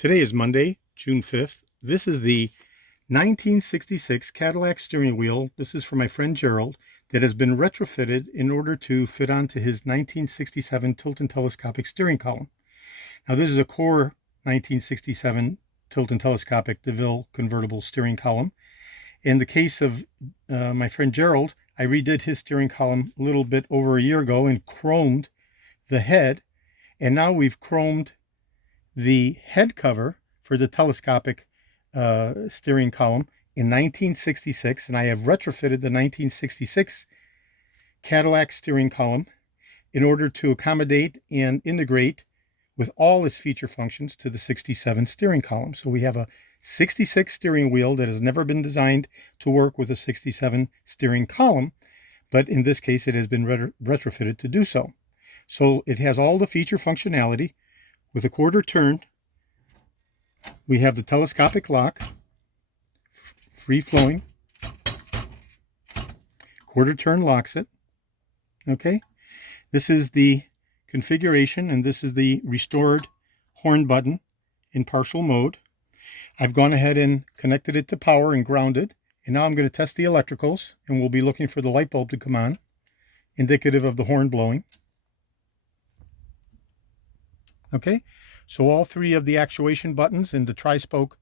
Today is Monday, June 5th. This is the 1966 Cadillac steering wheel. This is for my friend Gerald, that has been retrofitted in order to fit onto his 1967 Tilton telescopic steering column. Now this is a core 1967 Tilton telescopic DeVille convertible steering column. In the case of my friend Gerald, I redid his steering column a little bit over a year ago and chromed the head, and now we've chromed the head cover for the telescopic steering column in 1966, and I have retrofitted the 1966 Cadillac steering column in order to accommodate and integrate with all its feature functions to the 67 steering column. So we have a 66 steering wheel that has never been designed to work with a 67 steering column, but in this case it has been retrofitted to do so. So it has all the feature functionality. With a quarter turn, we have the telescopic lock, free flowing. Quarter turn locks it. Okay, this is the configuration, and this is the restored horn button in partial mode. I've gone ahead and connected it to power and grounded, and now I'm going to test the electricals, and we'll be looking for the light bulb to come on, indicative of the horn blowing. Okay, so all three of the actuation buttons in the tri-spoke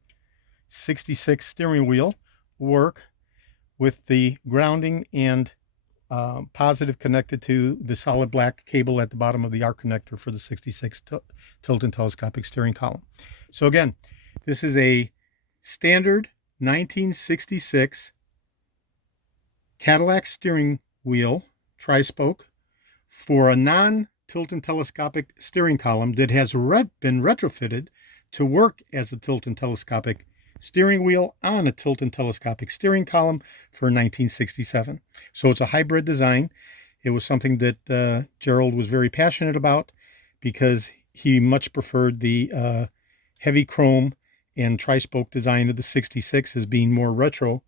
66 steering wheel work with the grounding and positive connected to the solid black cable at the bottom of the arc connector for the 66 Tilton telescopic steering column. So again, this is a standard 1966 Cadillac steering wheel, tri-spoke, for a non-Tilton telescopic steering column that has been retrofitted to work as a Tilton telescopic steering wheel on a Tilton telescopic steering column for 1967. So it's a hybrid design. It was something that Gerald was very passionate about because he much preferred the heavy chrome and tri-spoke design of the 66 as being more retro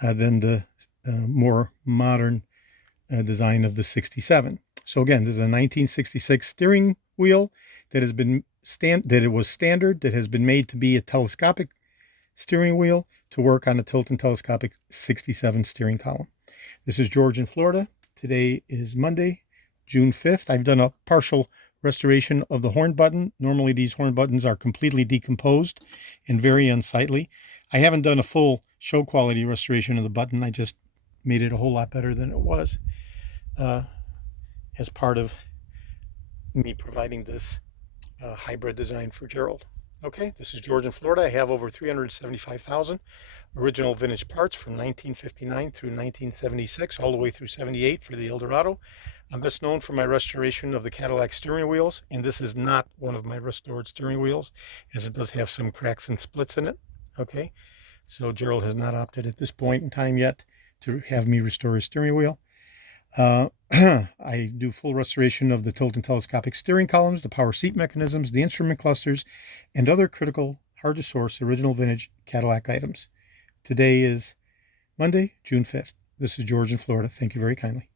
than the more modern design of the 67. So again, this is a 1966 steering wheel that has been standard, that has been made to be a telescopic steering wheel to work on a Tilton telescopic 67 steering column. This is George in Florida. Today is Monday, June 5th. I've done a partial restoration of the horn button. Normally these horn buttons are completely decomposed and very unsightly. I haven't done a full show quality restoration of the button. I just made it a whole lot better than it was as part of me providing this hybrid design for Gerald. Okay, this is George in Florida. I have over 375,000 original vintage parts from 1959 through 1976, all the way through 78 for the Eldorado. I'm best known for my restoration of the Cadillac steering wheels, and this is not one of my restored steering wheels, as it does have some cracks and splits in it. Okay, so Gerald has not opted at this point in time yet to have me restore his steering wheel. I do full restoration of the Tilton telescopic steering columns, the power seat mechanisms, the instrument clusters, and other critical, hard-to-source, original vintage Cadillac items. Today is Monday, June 5th. This is George in Florida. Thank you very kindly.